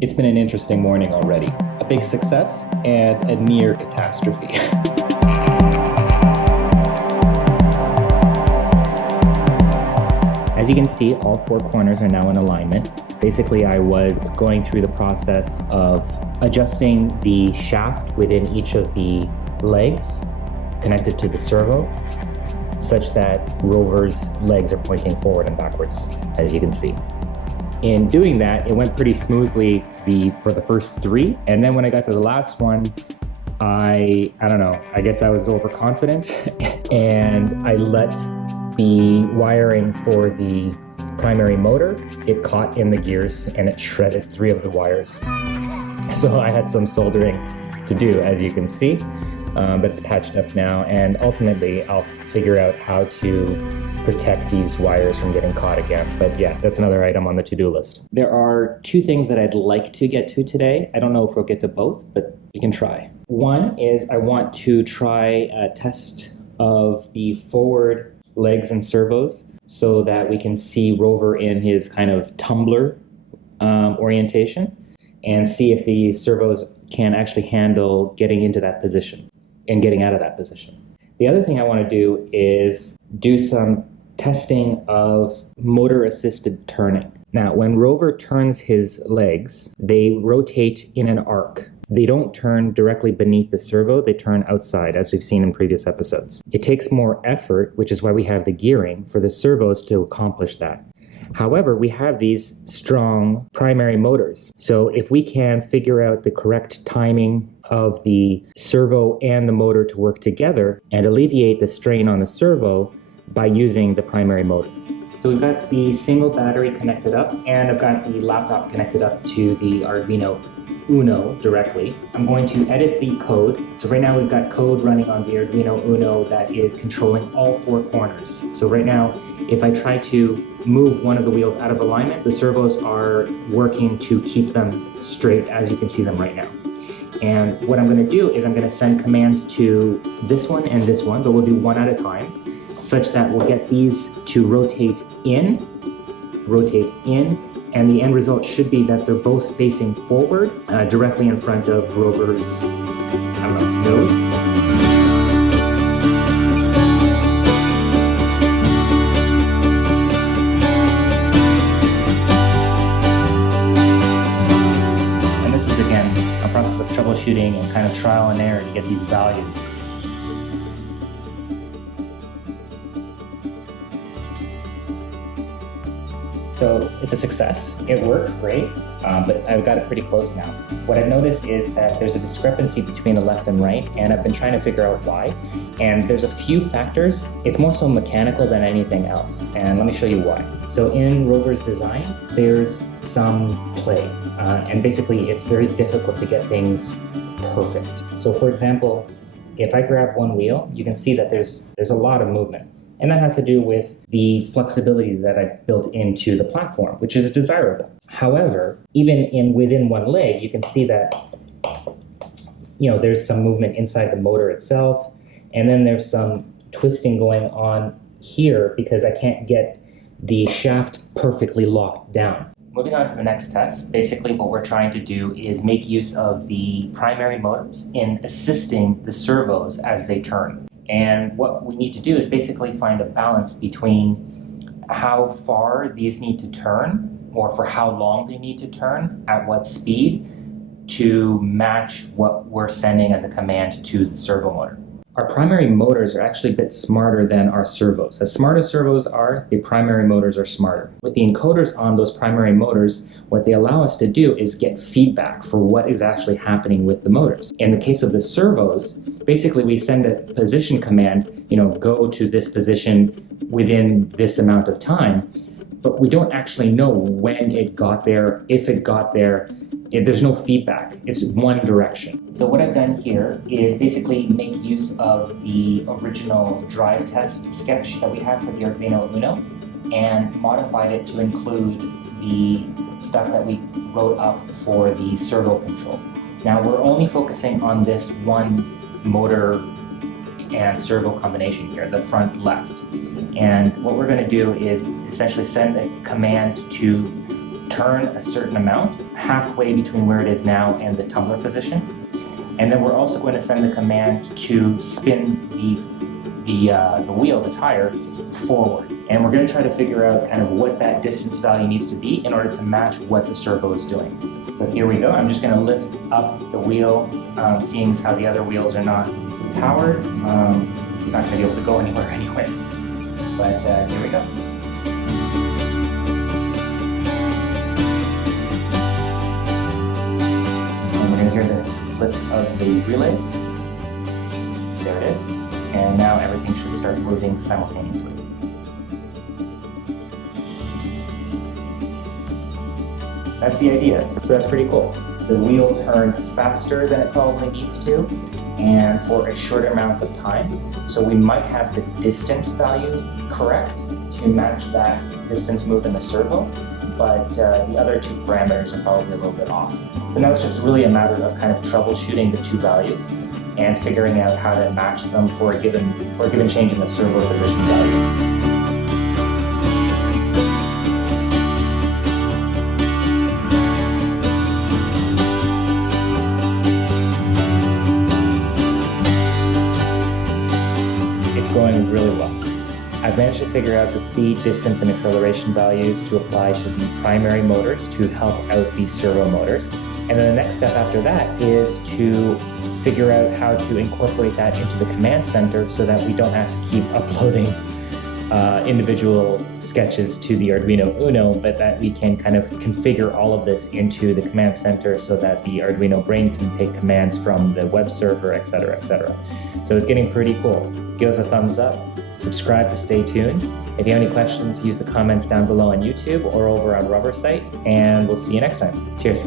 It's been an interesting morning already. A big success and a near catastrophe. As you can see, all four corners are now in alignment. Basically, I was going through the process of adjusting the shaft within each of the legs connected to the servo, such that Rover's legs are pointing forward and backwards, as you can see. In doing that, it went pretty smoothly for the first three, and then when I got to the last one, I don't know, I guess I was overconfident and I let the wiring for the primary motor get caught in the gears and it shredded three of the wires. So I had some soldering to do, as you can see. But it's patched up now, and ultimately I'll figure out how to protect these wires from getting caught again. But yeah, that's another item on the to-do list. There are two things that I'd like to get to today. I don't know if we'll get to both, but we can try. One is I want to try a test of the forward legs and servos so that we can see Rover in his kind of tumbler orientation and see if the servos can actually handle getting into that position and getting out of that position. The other thing I want to do is do some testing of motor-assisted turning. Now, when Rover turns his legs, they rotate in an arc. They don't turn directly beneath the servo, they turn outside, as we've seen in previous episodes. It takes more effort, which is why we have the gearing, for the servos to accomplish that. However, we have these strong primary motors. So if we can figure out the correct timing of the servo and the motor to work together and alleviate the strain on the servo by using the primary motor. So we've got the single battery connected up, and I've got the laptop connected up to the Arduino Uno directly. I'm going to edit the code. So right now we've got code running on the Arduino Uno that is controlling all four corners. So right now, if I try to move one of the wheels out of alignment, the servos are working to keep them straight, as you can see them right now. And what I'm going to do is I'm going to send commands to this one and this one, but we'll do one at a time, such that we'll get these to rotate in, and the end result should be that they're both facing forward, directly in front of Rover's, nose. And this is, again, a process of troubleshooting and kind of trial and error to get these values. So it's a success. It works great, but I've got it pretty close now. What I've noticed is that there's a discrepancy between the left and right, and I've been trying to figure out why. And there's a few factors. It's more so mechanical than anything else, and let me show you why. So in Rover's design, there's some play, and basically it's very difficult to get things perfect. So for example, if I grab one wheel, you can see that there's a lot of movement. And that has to do with the flexibility that I built into the platform, which is desirable. However, even within one leg, you can see that, there's some movement inside the motor itself, and then there's some twisting going on here because I can't get the shaft perfectly locked down. Moving on to the next test, basically what we're trying to do is make use of the primary motors in assisting the servos as they turn. And what we need to do is basically find a balance between how far these need to turn, or for how long they need to turn, at what speed, to match what we're sending as a command to the servo motor. Our primary motors are actually a bit smarter than our servos. As smart as servos are, the primary motors are smarter. With the encoders on those primary motors, what they allow us to do is get feedback for what is actually happening with the motors. In the case of the servos, basically we send a position command, go to this position within this amount of time, but we don't actually know when it got there, if it got there. There's no feedback. It's one direction. So what I've done here is basically make use of the original drive test sketch that we have for the Arduino Uno and modified it to include the stuff that we wrote up for the servo control. Now we're only focusing on this one motor and servo combination here, the front left. And what we're going to do is essentially send a command to turn a certain amount, halfway between where it is now and the tumbler position. And then we're also going to send the command to spin the wheel, the tire, forward. And we're going to try to figure out kind of what that distance value needs to be in order to match what the servo is doing. So here we go. I'm just going to lift up the wheel, seeing as how the other wheels are not powered. It's not going to be able to go anywhere anyway. But here we go. And we're going to hear the flip of the relays. There it is. And now everything should start moving simultaneously. That's the idea, so that's pretty cool. The wheel turned faster than it probably needs to, and for a shorter amount of time. So we might have the distance value correct to match that distance move in the servo, but the other two parameters are probably a little bit off. So now it's just really a matter of kind of troubleshooting the two values and figuring out how to match them for a given change in the servo position value. Going really well. I've managed to figure out the speed, distance, and acceleration values to apply to the primary motors to help out the servo motors. And then the next step after that is to figure out how to incorporate that into the command center so that we don't have to keep uploading individual sketches to the Arduino Uno, but that we can kind of configure all of this into the command center so that the Arduino brain can take commands from the web server, etc., etc. So it's getting pretty cool. Give us a thumbs up, subscribe to stay tuned. If you have any questions, use the comments down below on YouTube or over on Rubbersite, and we'll see you next time. Cheers.